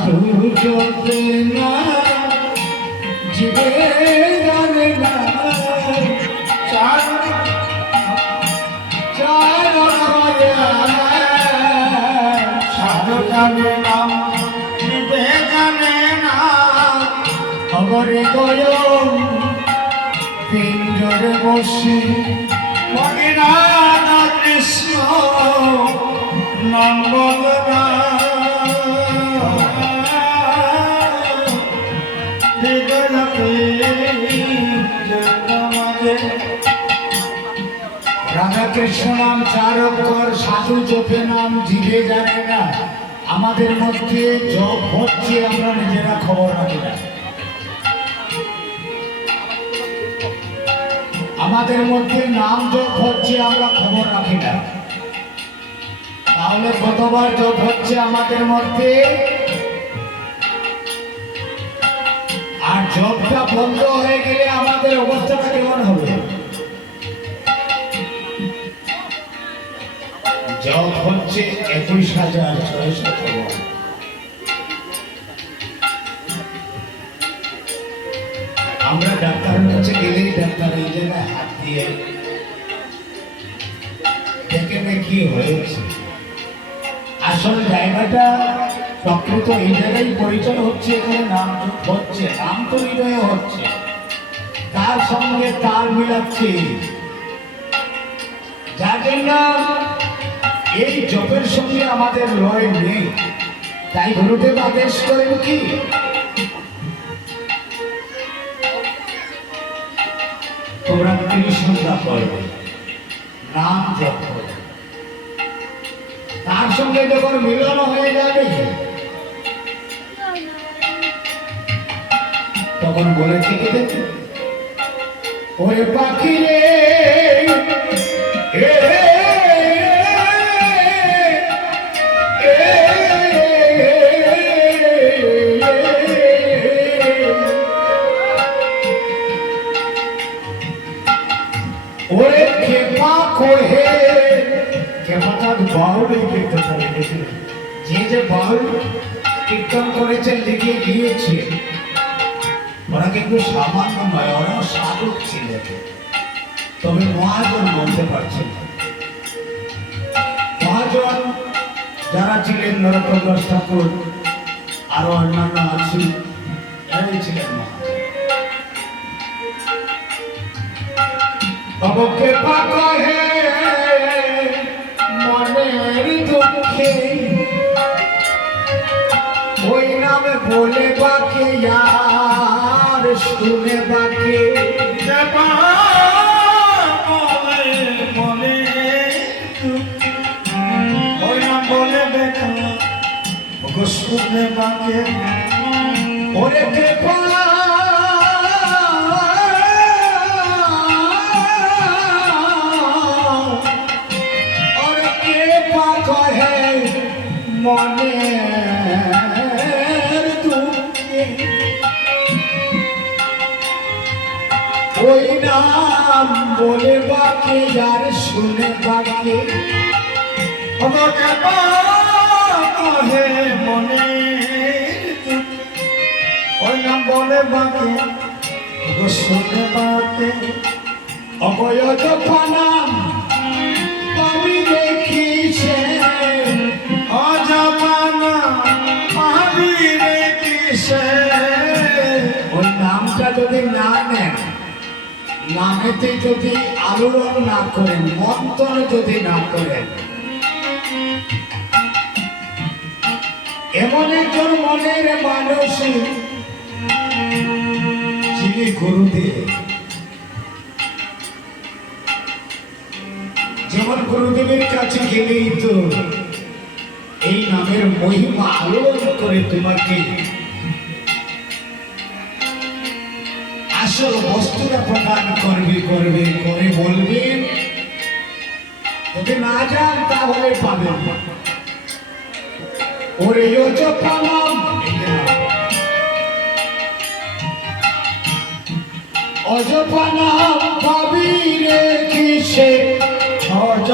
সাধু চলতে না জীবে জানে না চার চার সাধু জানে না জীবে জানে না খবরে গয়ম পিঞ্জরে বসে মগিনাথ কৃষ্ণ নাম বলনা রাধা কৃষ্ণ নাম চার অক্ষর সাধু জপে নাম জিভে জানে না আমাদের মধ্যে জপ হচ্ছে আমরা নিজেরা খবর রাখি না আমাদের মধ্যে নাম জপ হচ্ছে আমরা খবর রাখি না তাহলে কতবার জপ হচ্ছে আমাদের মধ্যে আর জপটা বন্ধ হয়ে গেলে আমাদের অবস্থাটা কেমন হবে জপ হচ্ছে 21,600 আমরা ডাক্তারের কাছে গেলেই ডাক্তার এই জায়গায় হাত দিয়ে দেখে কি হয়েছে আসলে জায়গাটা প্রকৃত এই জায়গায় পরিচয় হচ্ছে এখানে নাম হচ্ছে নাম তো হৃদয় হচ্ছে তার সঙ্গে তাল মিলাচ্ছে যার জন্য এই জপের সঙ্গে আমাদের লয় নেই তাই গুরুদেব আদেশ করেন কি তোমরা কৃষ্ণা করবে নাম জপ করবে তার সঙ্গে যখন মিলন হয়ে যাবে তখন বলেছে কি দেখো ওরে পাখি রে ওরে খেপা কোহে খেপাটা বাউল কীর্তন করেছিল যে বাউল কীর্তন করেছেন লিখে গিয়েছে ওরা কিন্তু সামান্য নয় ওরা সাধক ছিলেন তবে মহাজন বলতে পারছেন মহাজন যারা ছিলেন নরোত্তম দাস ঠাকুর আরো অন্যান্য আছেন এরাই ছিলেন মহাজন বাবুকে পাকা হে মনের দুঃখে ওই নামে বলে বাকে यार শুনে বাকে মনে ওই নাম বলে বেটা ওকে শুনে বাকে ওরে কৃপা মনের দুঃখে ওই নাম বলে বাকে যার শুনে বাকে আমাকে কহে মনের ওই নাম বলে বাকে শুনে বাকে অবয়জ নাম আমি দেখিছে ওই নামটা যদি না নেন নামেতে যদি আলোড়ন না করেন মন্থন যদি না করেন এমন একজন মনের মানুষ যিনি গুরুদেব যেমন গুরুদেবের কাছে গেলেই তো এই নামের মহিমা আলোড়ন করে তোমাকে আসল বস্তুটা প্রদান করবে করে বলবেন যদি না যান তাহলে পাবেন ওরে অজপানাম অজপানাম পাবি রে কিসে